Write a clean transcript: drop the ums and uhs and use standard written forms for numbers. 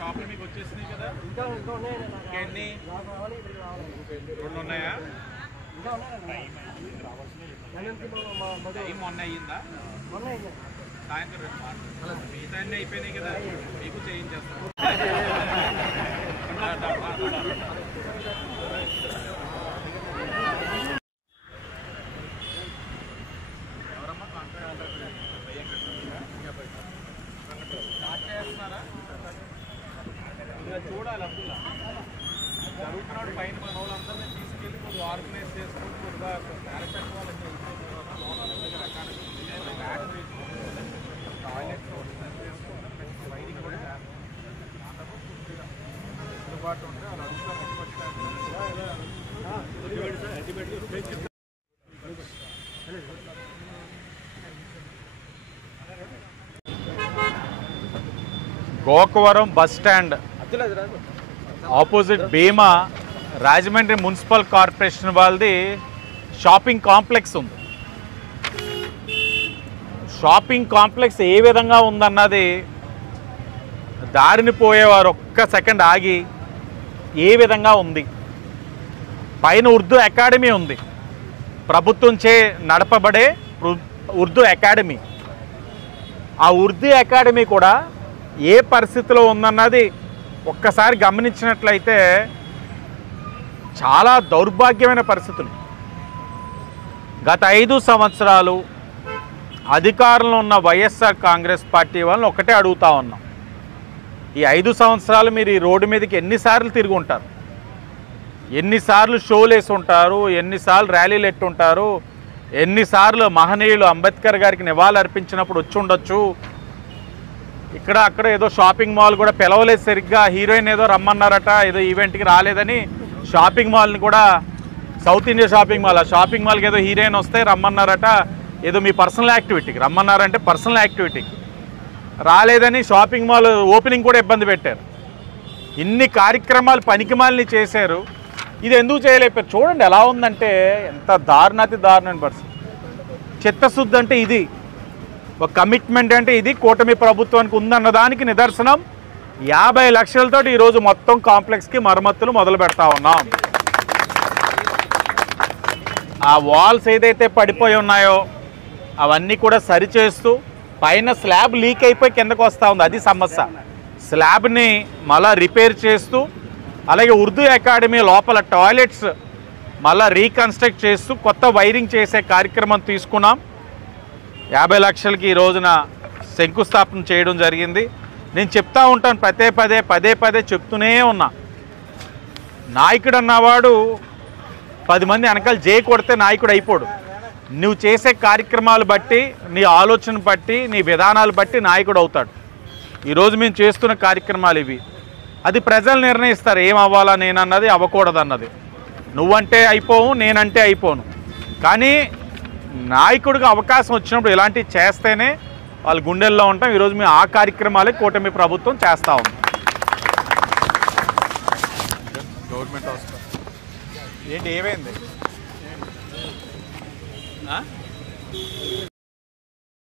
షాపులు మీకు వచ్చేసినాయి కదా, ఎన్ని రెండు ఉన్నాయా? మొన్న అయ్యిందా? సాయంత్రం మిగతా అన్నీ అయిపోయినాయి కదా, మీకు చేయించేస్తాను. ఎవరమ్మా చేస్తున్నారా? చూడాలి అబ్దుల్లా జరుగుతున్నాడు పైన మన వాళ్ళందరినీ తీసుకెళ్ళి కొద్దిగా ఆర్గనైజ్ చేసుకుని కొద్దిగా క్యారెక్టర్ వాళ్ళకి టాయిలెట్స్ వైరింగ్ కూడా అందుబాటు ఉంటే వాళ్ళు అడుగుతారు. గోకవరం బస్ స్టాండ్ ఆపోజిట్ భీమా రాజమండ్రి మున్సిపల్ కార్పొరేషన్ వాళ్ళది షాపింగ్ కాంప్లెక్స్ ఉంది. షాపింగ్ కాంప్లెక్స్ ఏ విధంగా ఉందన్నది దారిని పోయేవారు ఒక్క సెకండ్ ఆగి ఏ విధంగా ఉంది. పైన ఉర్దూ అకాడమీ ఉంది, ప్రభుత్వంచే నడపబడే ఉర్దూ అకాడమీ. ఆ ఉర్దూ అకాడమీ కూడా ఏ పరిస్థితిలో ఉందన్నది ఒక్కసారి గమనించినట్లయితే చాలా దౌర్భాగ్యమైన పరిస్థితులు. గత 5 సంవత్సరాలు అధికారంలో ఉన్న వైఎస్ఆర్ కాంగ్రెస్ పార్టీ వాళ్ళని ఒకటే అడుగుతా ఉన్నాం, ఈ 5 సంవత్సరాలు మీరు ఈ రోడ్డు మీదకి ఎన్నిసార్లు తిరిగి ఉంటారు, ఎన్నిసార్లు షోలు వేసి ఉంటారు, ఎన్నిసార్లు ర్యాలీలు ఎట్టుంటారు, ఎన్నిసార్లు మహనీయులు అంబేద్కర్ గారికి నివాళులు అర్పించినప్పుడు వచ్చి ఉండొచ్చు. ఇక్కడ అక్కడ ఏదో షాపింగ్ మాల్ కూడా పిలవలేదు సరిగ్గా, హీరోయిన్ ఏదో రమ్మన్నారట, ఏదో ఈవెంట్కి రాలేదని షాపింగ్ మాల్ని కూడా సౌత్ ఇండియా షాపింగ్ మాల్, ఆ షాపింగ్ మాల్కి ఏదో హీరోయిన్ వస్తే రమ్మన్నారట, ఏదో మీ పర్సనల్ యాక్టివిటీకి రమ్మన్నారంటే పర్సనల్ యాక్టివిటీకి రాలేదని షాపింగ్ మాల్ ఓపెనింగ్ కూడా ఇబ్బంది పెట్టారు. ఇన్ని కార్యక్రమాలు పనికిమాలిని చేశారు, ఇది ఎందుకు చేయలేపారు? చూడండి ఎలా ఉందంటే ఎంత దారుణాతి దారుణమైన పరిస్థితి. చిత్తశుద్ధి అంటే ఇది, ఒక కమిట్మెంట్ అంటే ఇది కూటమి ప్రభుత్వానికి ఉందన్న దానికి నిదర్శనం. 50 లక్షలతో ఈరోజు మొత్తం కాంప్లెక్స్కి మరమ్మతులు మొదలు పెడతా ఉన్నాం. ఆ వాల్స్ ఏదైతే పడిపోయి ఉన్నాయో అవన్నీ కూడా సరిచేస్తూ, పైన స్లాబ్ లీక్ అయిపోయి కిందకు వస్తూ ఉంది, అది సమస్య. స్లాబ్ని మళ్ళా రిపేర్ చేస్తూ, అలాగే ఉర్దూ అకాడమీ లోపల టాయిలెట్స్ మళ్ళా రీకన్స్ట్రక్ట్ చేస్తూ కొత్త వైరింగ్ చేసే కార్యక్రమం తీసుకున్నాం. 50 లక్షలకి ఈ రోజున శంకుస్థాపన చేయడం జరిగింది. నేను చెప్తా ఉంటాను, పదే పదే చెప్తూనే ఉన్నా, నాయకుడు అన్నవాడు 10 మంది వెనకాల జే కొడితే నాయకుడు అయిపోడు. నువ్వు చేసే కార్యక్రమాలు బట్టి, నీ ఆలోచన బట్టి, నీ విధానాలు బట్టి నాయకుడు అవుతాడు. ఈరోజు మేము చేస్తున్న కార్యక్రమాలు ఇవి, అది ప్రజలు నిర్ణయిస్తారు ఏం అవ్వాలా నేనన్నది, అవ్వకూడదన్నది. నువ్వంటే అయిపోవు, నేనంటే అయిపోను. కానీ నాయకుడికి అవకాశం వచ్చినప్పుడు ఇలాంటివి చేస్తేనే వాళ్ళ గుండెల్లో ఉంటాం. ఈరోజు మేము ఆ కార్యక్రమాలే కూటమి ప్రభుత్వం చేస్తూ ఉంది. గవర్నమెంట్ హాస్పిటల్ ఏంటి ఏమైంది?